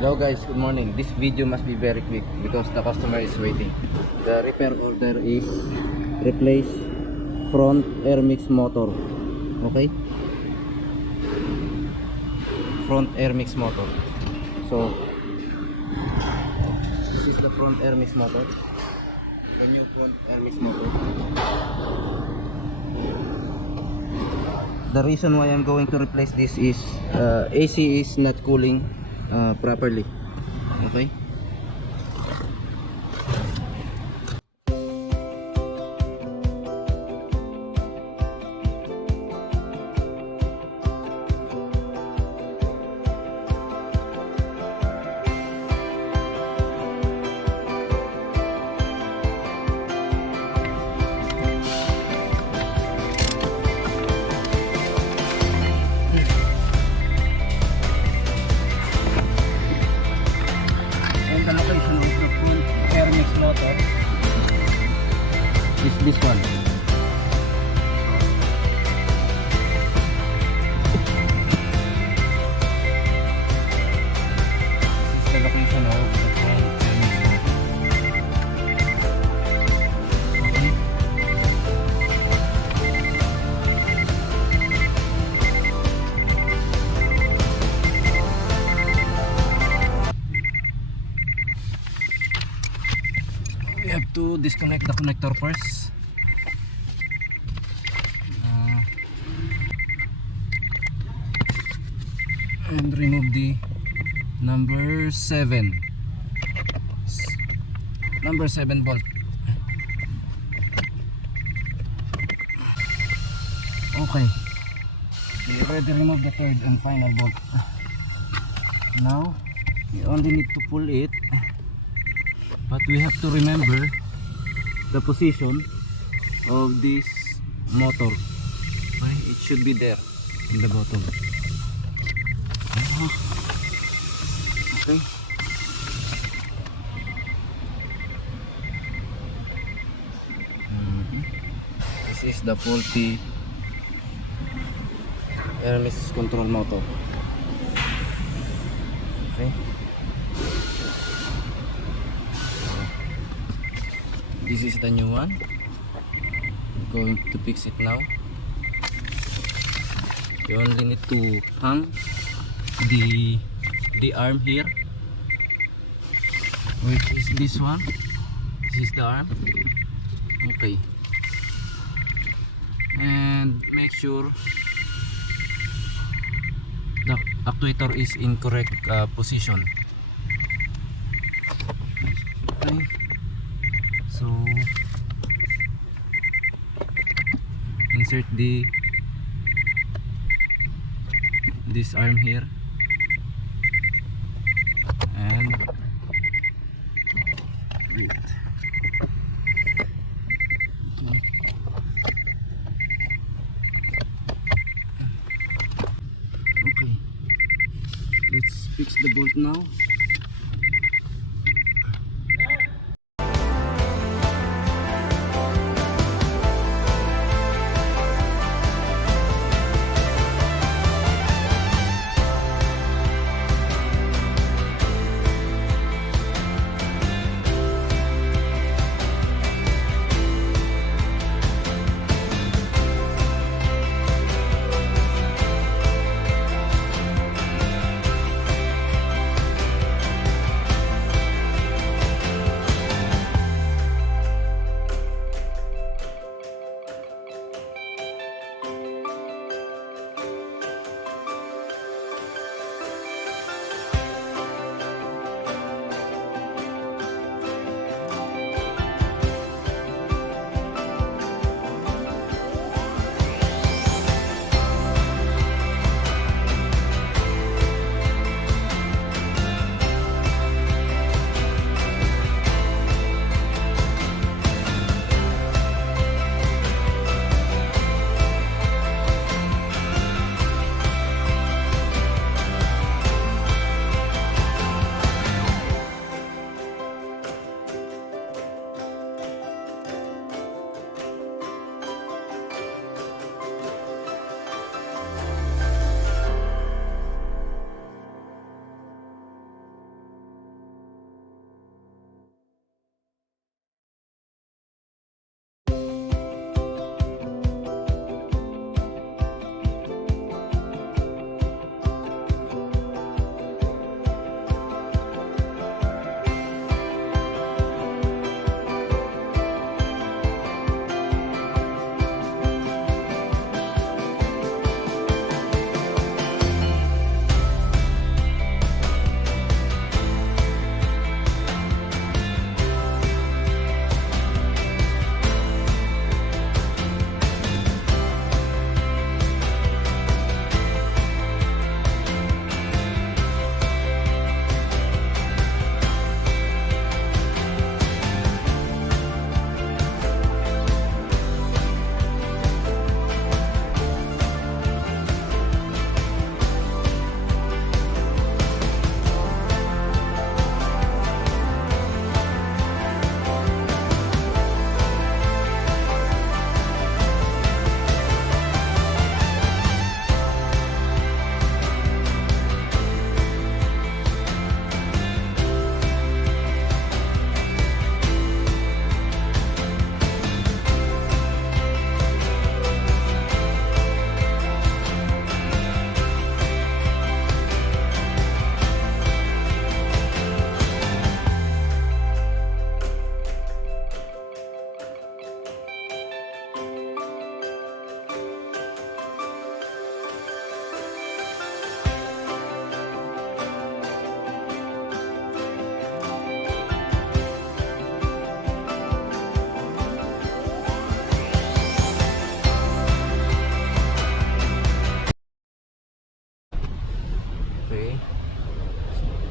Hello guys, good morning. This video must be very quick because the customer is waiting. The repair order is replace front Airmix motor. Okay? Front Airmix motor. So this is the front Airmix motor. The new front Airmix motor. The reason why I'm going to replace this is AC is not cooling properly. Okay. The location of the full Airmix motor is this one. This is the location of the full Airmix We have to disconnect the connector first. And remove the number 7 bolt. Okay, we already removed the third and final bolt. Now we only need to pull it, but we have to remember the position of this motor. Okay, it should be there in the bottom. Okay. This is the faulty Airmix control motor. Okay. This is the new one. I'm going to fix it now. You only need to hang the arm here, which is this one. This is the arm. Okay. And make sure the actuator is in correct position. Okay. So insert this arm here and wait. Okay, let's fix the bolt now.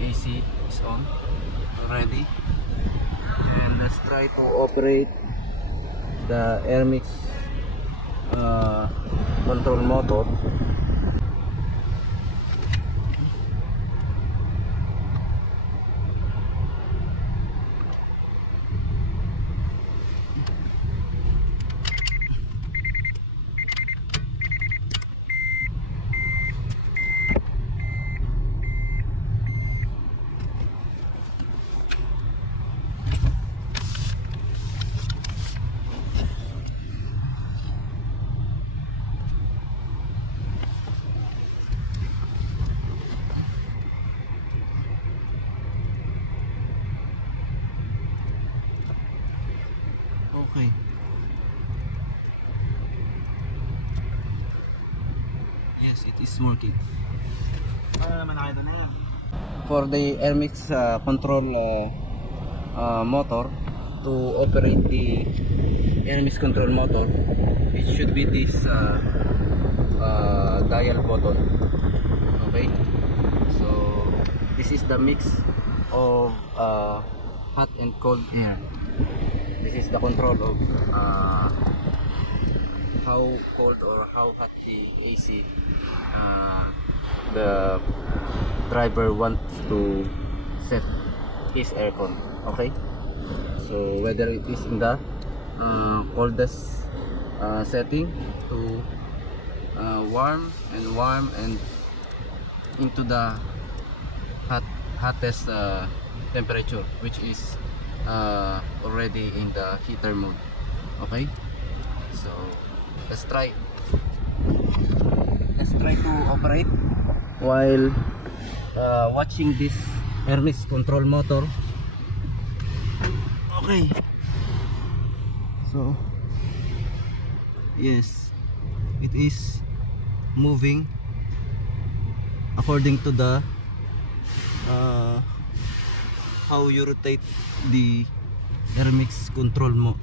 AC is on already, and let's try to operate the Airmix control motor. Okay. Yes, it is working. Naman nakita na yan. For the Airmix control motor, to operate the Airmix control motor, it should be this dial button. Okay, so this is the mix of hot and cold air. This is the control of how cold or how hot the AC the driver wants to set his aircon. Okay, so whether it is in the coldest setting to warm and into the hottest temperature, which is already in the heater mode. Okay, so let's try to operate while watching this Airmix control motor. Okay, so yes, it is moving according to the how you rotate the Airmix control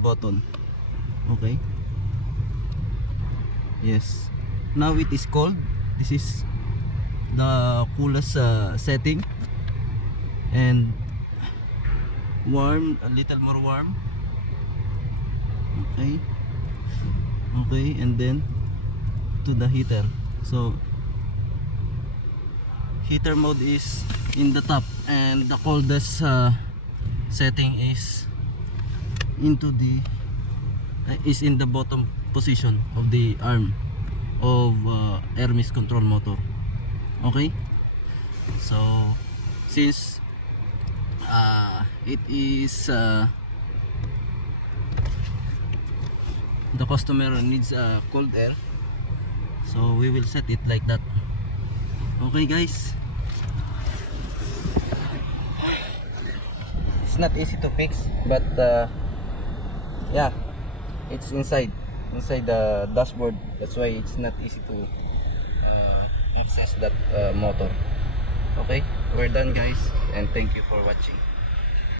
button. Okay, yes, now it is cold. This is the coolest setting, and warm, a little more warm. Okay, and then to the heater. So heater mode is in the top, and the coldest setting is into the is in the bottom position of the arm of Airmix control motor. Okay, so since it is the customer needs cold air, so we will set it like that. Okay guys, it's not easy to fix, but yeah, it's inside the dashboard. That's why it's not easy to access that motor. Okay, we're done guys, and thank you for watching.